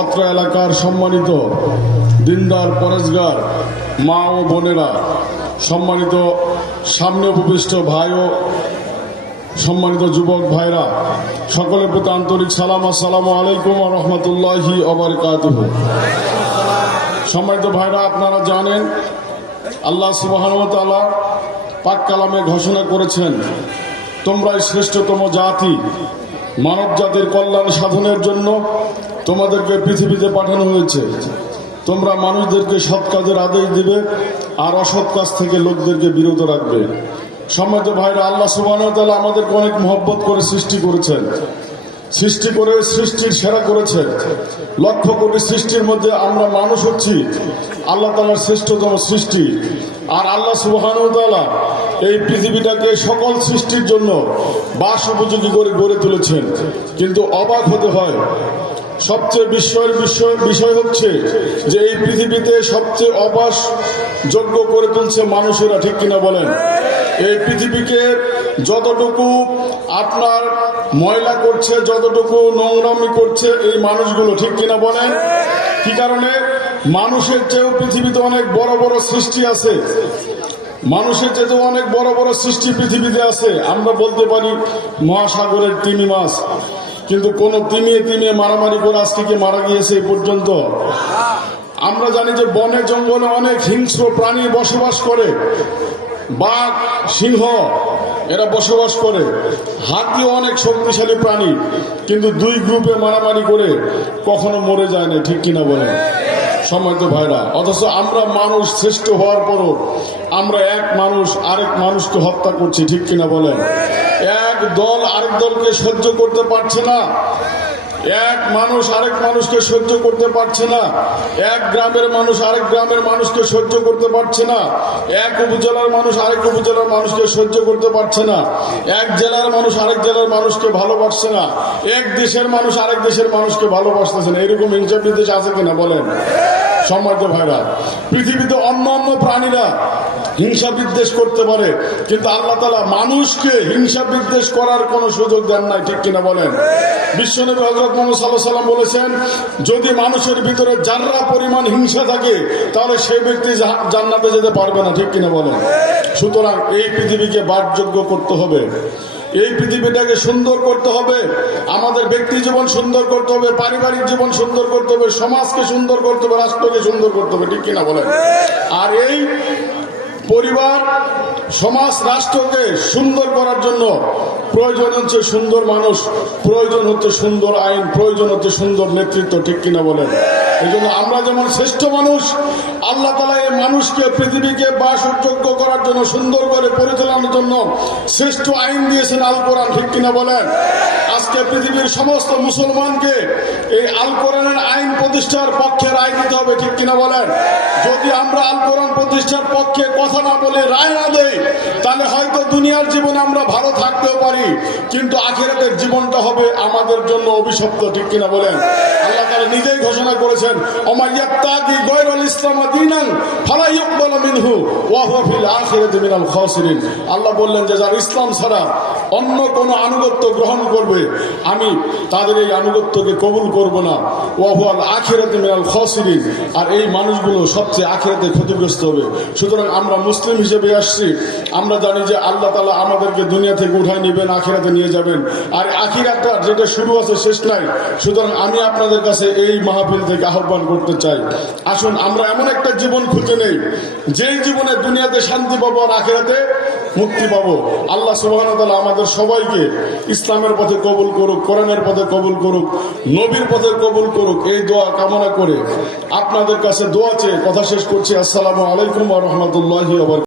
অত্র এলাকার সম্মানিত দিনদার পরেশগার মা ও বোনেরা, সম্মানিত সামনে উপবিষ্ট ভাই ও সম্মানিত যুবক ভাইরা, সকলের প্রতি আন্তরিক সালাম। আসসালামু আলাইকুম ওয়া রাহমাতুল্লাহি ওয়া বারাকাতুহু। সম্মানিত ভাইরা, আপনারা জানেন আল্লাহ সুবহানাহু ওয়া তাআলা পাক কালামে ঘোষণা করেছেন, তোমরাই শ্রেষ্ঠতম জাতি, মানব জাতির কল্যাণ সাধনের জন্য তোমাদেরকে পৃথিবীতে পাঠানো হয়েছে। তোমরা মানুষদেরকে সৎ কাজের আদেশ দিবে আর অসৎ কাজ থেকে লোকদেরকে বিরত রাখবে। সম্মানিত ভাইরা, আল্লাহ সুবহানাহু ওয়া তাআলা আমাদেরকে অনেক মহব্বত করে সৃষ্টি করেছেন, সৃষ্টি করে সৃষ্টির সেরা করেছেন। লক্ষ কোটি সৃষ্টির মধ্যে আমরা মানুষ হচ্ছি আল্লাহ তাআলার শ্রেষ্ঠতম সৃষ্টি। আর আল্লাহ সুবহানাহু ওয়া তাআলা এই পৃথিবীটাকে সকল সৃষ্টির জন্য বাস উপযোগী করে গড়ে তুলেছেন। কিন্তু অবাক হতে হয়, সবচেয়ে বিস্ময়ের বিষয় হচ্ছে যে এই পৃথিবীতে সবচেয়ে অবাস যোগ্য করে তুলছে মানুষেরা, ঠিক কিনা বলেন? এই পৃথিবীকে যতটুকু আপনার ময়লা করছে, যতটুকু নোংরামি করছে এই মানুষগুলো, ঠিক কিনা বলেন? কি কারণে? মানুষের চেয়েও পৃথিবীতে অনেক বড় বড় সৃষ্টি আছে, মানুষের চেয়েও অনেক বড় বড় সৃষ্টি পৃথিবীতে আছে। আমরা বলতে পারি মহাসাগরের তিমি মাছ, কিন্তু কোন তিমিয়ে মারামারি করে আজকে কি মারা গিয়েছে এই পর্যন্ত? আমরা জানি যে বনে জঙ্গলে অনেক হিংস্র প্রাণী বসবাস করে, বাঘ, সিংহ এরা বসবাস করে, হাতিও অনেক শক্তিশালী প্রাণী, কিন্তু দুই গ্রুপে মারামারি করে কখনো মরে যায় না, ঠিক কিনা বলেন? সম্মানিত ভাইরা, অথচ আমরা মানুষ শ্রেষ্ঠ হওয়ার পরও আমরা এক মানুষ আরেক মানুষকে হত্যা করছি, ঠিক কিনা বলেন? এক দল আরেক দলকে সহ্য করতে পারছে না, এক মানুষ আরেক মানুষকে সহ্য করতে পারছে না, এক গ্রামের মানুষ আরেক গ্রামের মানুষকে সহ্য করতে পারছে না, এক উপজেলার মানুষ আরেক উপজেলার মানুষকে সহ্য করতে পারছে না, এক জেলার মানুষ আরেক জেলার মানুষকে ভালোবাসছে না, এক দেশের মানুষ আরেক দেশের মানুষকে ভালোবাসতেছে না। এরকম হিংসা বিদ্বেষ আছে কিনা বলেন? সম্মানিত ভাইরা, পৃথিবীতে অন্য অন্য প্রাণীরা হিংসা বিদ্বেষ করতে পারে, কিন্তু আল্লাহ তাআলা মানুষকে হিংসা বিদ্বেষ করার কোনো সুযোগ দেন নাই, ঠিক কিনা বলেন? বিশ্বনবী হযরত মুহাম্মদ সাল্লাল্লাহু আলাইহি ওয়াসাল্লাম বলেছেন, যদি মানুষের ভিতরে যাররা পরিমাণ হিংসা থাকে তাহলে সেই ব্যক্তি জান্নাতে যেতে পারবে না, ঠিক কিনা বলেন? সুতরাং এই পৃথিবীকে বাসযোগ্য করতে হবে, এই পৃথিবীটাকে সুন্দর করতে হবে, আমাদের ব্যক্তি জীবন সুন্দর করতে হবে, পারিবারিক জীবন সুন্দর করতে হবে, সমাজকে সুন্দর করতে হবে, রাষ্ট্রকে সুন্দর করতে হবে, ঠিক কিনা বলেন? আর এই পরিবার, সমাজ, রাষ্ট্রকে সুন্দর করার জন্য প্রয়োজন হচ্ছে সুন্দর মানুষ, প্রয়োজন হচ্ছে সুন্দর আইন, প্রয়োজন হচ্ছে সুন্দর নেতৃত্ব, ঠিক কিনা বলেন? এই জন্য আমরা যেমন শ্রেষ্ঠ মানুষ, আল্লাহ তাআলা এই মানুষকে পৃথিবীকে বাসযোগ্য করার জন্য, সুন্দর করে পরিচালনার জন্য শ্রেষ্ঠ আইন দিয়েছেন আল কোরআন, ঠিক কিনা বলেন? আজকে পৃথিবীর সমস্ত মুসলমানকে এই আল কোরআনের আইন প্রতিষ্ঠার পক্ষে রায় দিতে হবে, ঠিক কিনা বলেন? যদি আমরা আল কোরআন প্রতিষ্ঠার পক্ষে কথা না বলে, রায় না দেই, তাহলে হয়তো দুনিয়ার জীবনে আমরা ভালো থাকতেও পারি, কিন্তু আখিরাতের জীবনটা হবে আমাদের জন্য অভিশপ্ত, ঠিক কিনা বলেন? আল্লাহ তাআলা নিজেই ঘোষণা করেছেন, ওমা ইয়াবতাগি গায়রাল ইসলাম দীনান ফালা ইউকবালু মিনহু ওয়া হুয়া ফিল আখিরাতি মিনাল খাসিরিন। আল্লাহ বললেন যে যারা ইসলাম ছাড়া অন্য কোন আনুগত্য গ্রহণ করবে, আমি তাদের এই আনুগত্যকে কবুল করব না, ওয়া হুয়াল আখিরাতি মিনাল খাসিরিন। আর এই মানুষগুলো সবচেয়ে আখিরাতে ক্ষতিগ্রস্ত হবে। সুতরাং আমরা মুসলিম হিসেবে আসছি, আমরা জানি যে আল্লাহ তাআলা আমাদেরকে দুনিয়া থেকে উঠায় নেবেন, আখিরাতে নিয়ে যাবেন, আর আখিরাতটা যেটা শুরু আছে শেষ নাই। সুতরাং আমি আপনাদের কাছে এই মাহফিল থেকে আহ্বান করতে চাই, আসুন আমরা এমন একটা জীবন খুঁজে নেই যেই জীবনে দুনিয়াতে শান্তি পাবো আর আখিরাতে মুক্তি পাবো। আল্লাহ সুবহানাহু ওয়া তাআলা আমাদের সবাইকে ইসলামের পথে কবুল করুক, কোরআনের পথে কবুল করুক, নবীর পথে কবুল করুক, এই দোয়া কামনা করে আপনাদের কাছে দোয়া চেয়ে কথা শেষ করছি। আসসালামু আলাইকুম ওয়া রাহমাতুল্লাহি ওয়া বারাকাতুহু।